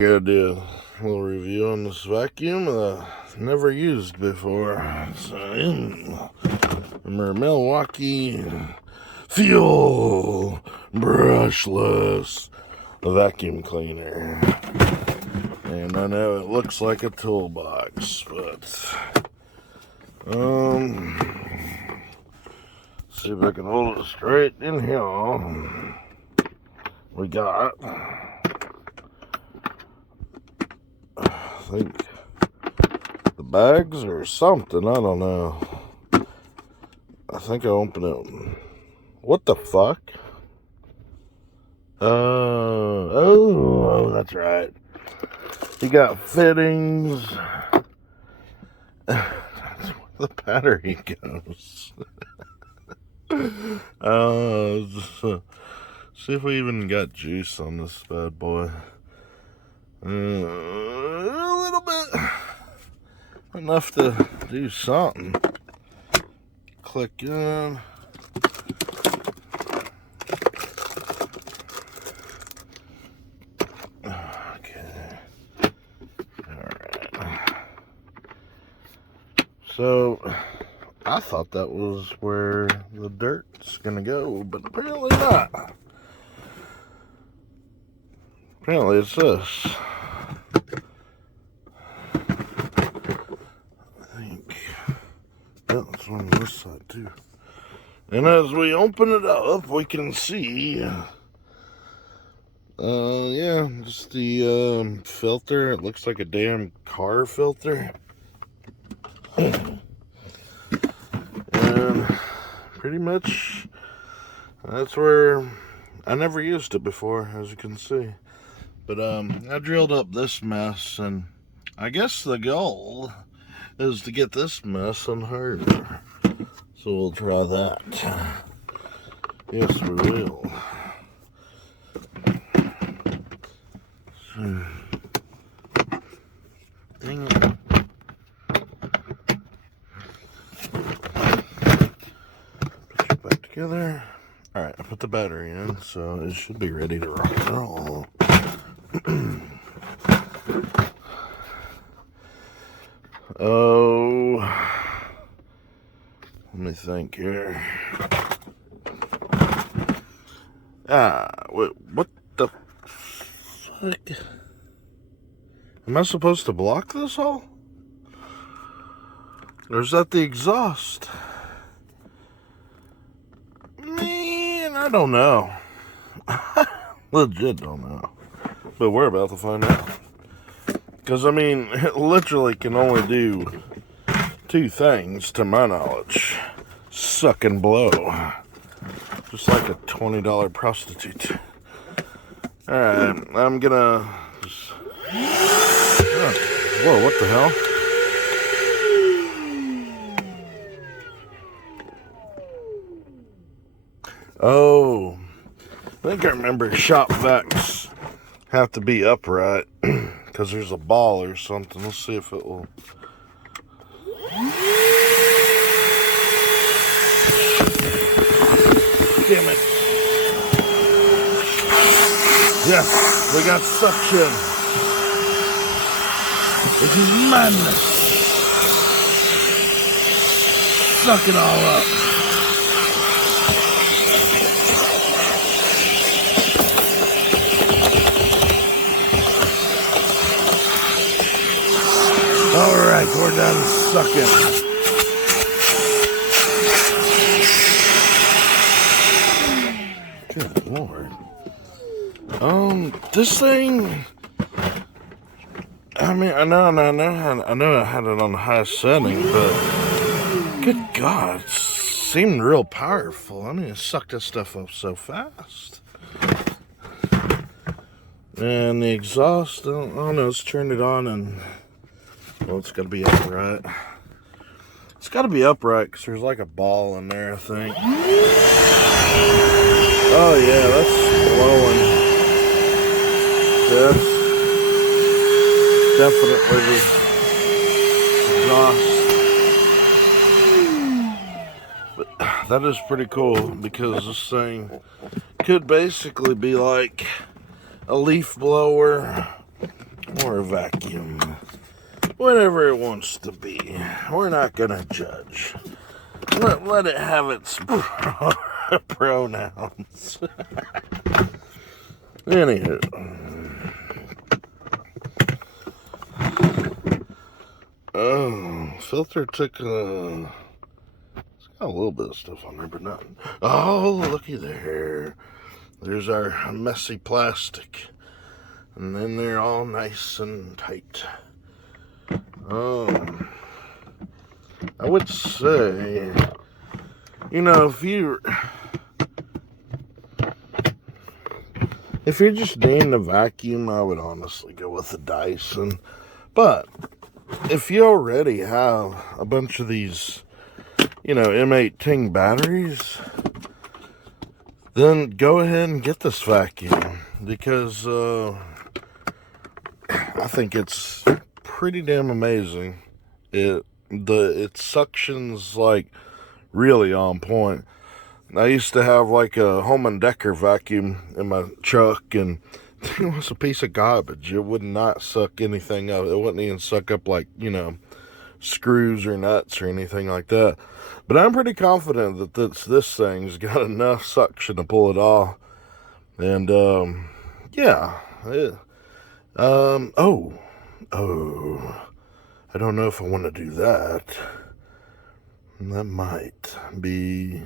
Gonna do a little review on this vacuum never used before. Remember Milwaukee fuel brushless vacuum cleaner. And I know it looks like a toolbox, but see if I can hold it straight in here. We got, I think, the bags or something. I don't know. I think I opened it. What the fuck? Oh, that's right. You got fittings. That's where the battery goes. See if we even got juice on this bad boy. A little bit. Enough to do something. Click in. Okay. Alright. So, I thought that was where the dirt's gonna go, but apparently not. Apparently it's this. I think. Yeah, it's on this side too. And as we open it up, we can see, yeah, just the filter. It looks like a damn car filter. And pretty much, that's where I never used it before, as you can see. But I drilled up this mess, and I guess the goal is to get this mess unhurt. So we'll try that. Yes, we will. So, dang it. Put it back together. Alright, I put the battery in, so it should be ready to rock and roll. Oh, let me think here. Wait, what the fuck? Am I supposed to block this hole? Or is that the exhaust? Man, I don't know. Legit don't know. But we're about to find out. Because, I mean, it literally can only do two things, to my knowledge. Suck and blow. Just like a $20 prostitute. Alright, I'm gonna just... Oh, whoa, what the hell? Oh, I think I remember shop vacs have to be upright. Because there's a ball or something. Let's see if it will. Damn it. Yes, we got suction. This is madness. Suck it all up. Alright, we're done sucking. Good Lord. This thing, I mean, I know I had it on the highest setting, but good God, it seemed real powerful. I mean, it sucked this stuff up so fast. And the exhaust, I don't know, let's turn it on and... Well, it's got to be upright. It's got to be upright because there's like a ball in there, I think. Oh, yeah, that's blowing. That's definitely the exhaust. But that is pretty cool because this thing could basically be like a leaf blower vacuum. Whatever it wants to be. We're not going to judge. Let it have its pronouns. Anywho. Oh, filter took it's got a little bit of stuff on there, but not. Oh, looky there. There's our messy plastic. And then they're all nice and tight. I would say, you know, if you're just needing a vacuum, I would honestly go with the Dyson. But if you already have a bunch of these, you know, M8 Ting batteries, then go ahead and get this vacuum, because I think it's pretty damn amazing. It suctions like really on point. I used to have like a Home & Decker vacuum in my truck, and it was a piece of garbage. It would not suck anything up. It wouldn't even suck up, like, you know, screws or nuts or anything like that. But I'm pretty confident that this thing's got enough suction to pull it off. And yeah. I don't know if I want to do that. That might be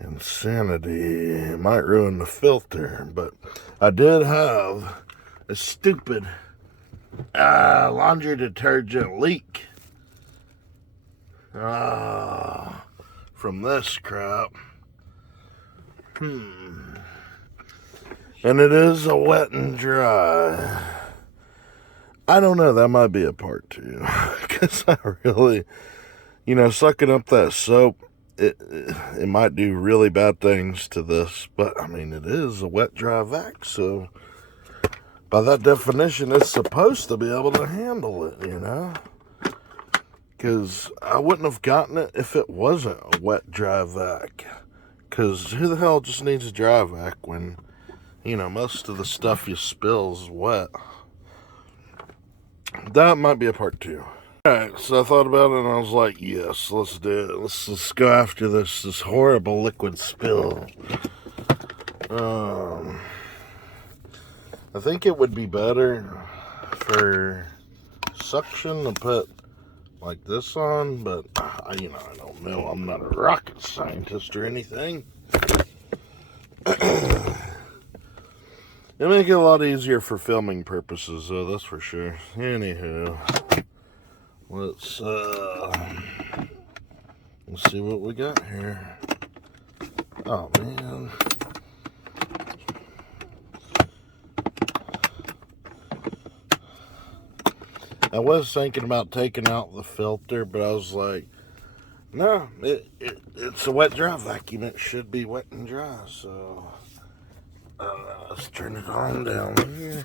insanity. It might ruin the filter. But I did have a stupid laundry detergent leak from this crap. And it is a wet and dry. I don't know, that might be a part 2. Because I really, you know, sucking up that soap, it might do really bad things to this. But, I mean, it is a wet, dry vac, so by that definition, it's supposed to be able to handle it, you know? Because I wouldn't have gotten it if it wasn't a wet, dry vac. Because who the hell just needs a dry vac when, you know, most of the stuff you spill is wet? That might be a part 2. Alright, so I thought about it and I was like, yes, let's do it. Let's go after this horrible liquid spill. I think it would be better for suction to put like this on, but you know, I don't know. I'm not a rocket scientist or anything. It'll make it a lot easier for filming purposes, though, that's for sure. Anywho, let's see what we got here. Oh, man. I was thinking about taking out the filter, but I was like, no, it's a wet dry vacuum. It should be wet and dry, so let's turn it on down here.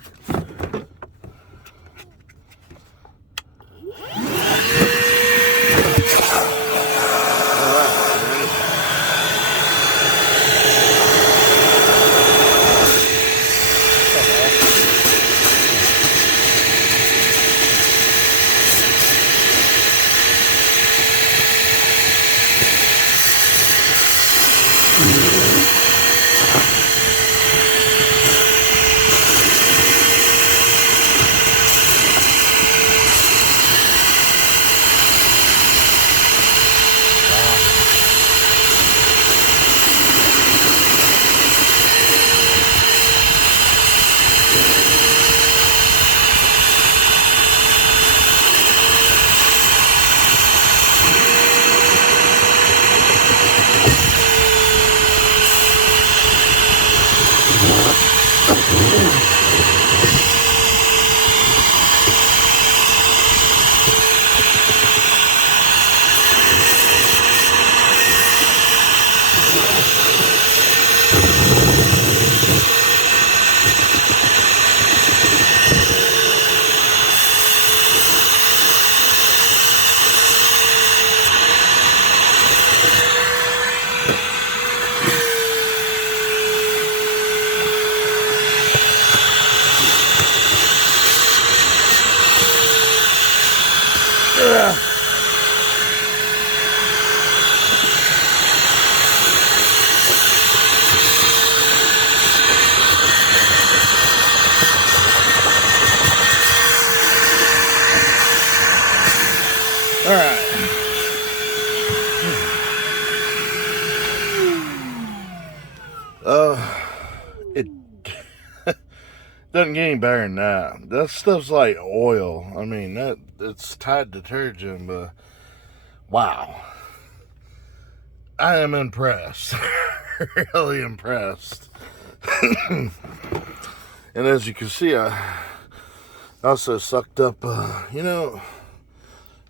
Doesn't get any better than that. That stuff's like oil. I mean, it's Tide detergent, but wow. I am impressed. Really impressed. And as you can see, I also sucked up, you know,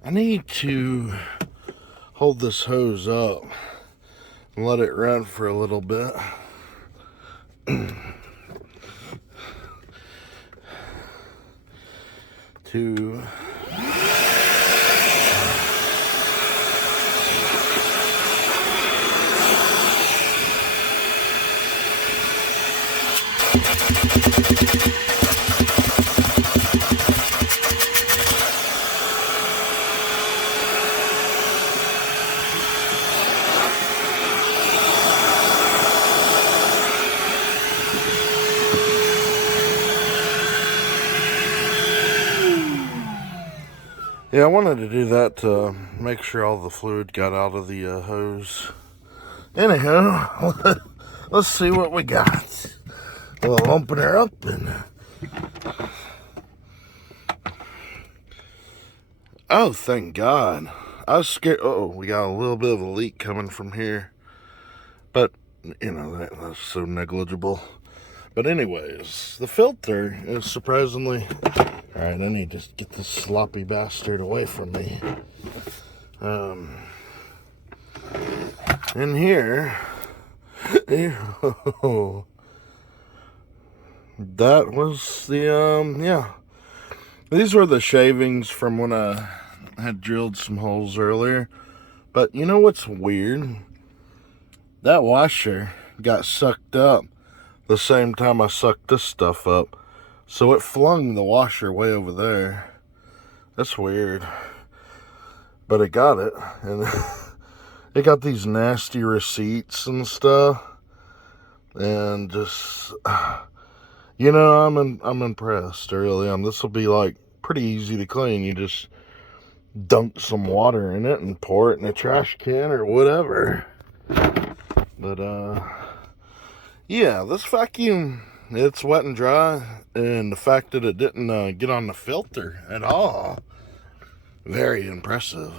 I need to hold this hose up and let it run for a little bit. To yeah, I wanted to do that to make sure all the fluid got out of the hose. Anyhow, let's see what we got. We'll open her up and... Oh, thank God. I was scared. Oh, we got a little bit of a leak coming from here. But, you know, that's so negligible. But anyways, the filter is surprisingly... Alright, I need to get this sloppy bastard away from me. In here... That was the, yeah. These were the shavings from when I had drilled some holes earlier. But you know what's weird? That washer got sucked up the same time I sucked this stuff up. So it flung the washer way over there. That's weird. But it got it. And it got these nasty receipts and stuff. And just... You know, I'm impressed. I really am. This will be like pretty easy to clean. You just dunk some water in it and pour it in a trash can or whatever. But yeah, this vacuum, it's wet and dry, and the fact that it didn't get on the filter at all, very impressive.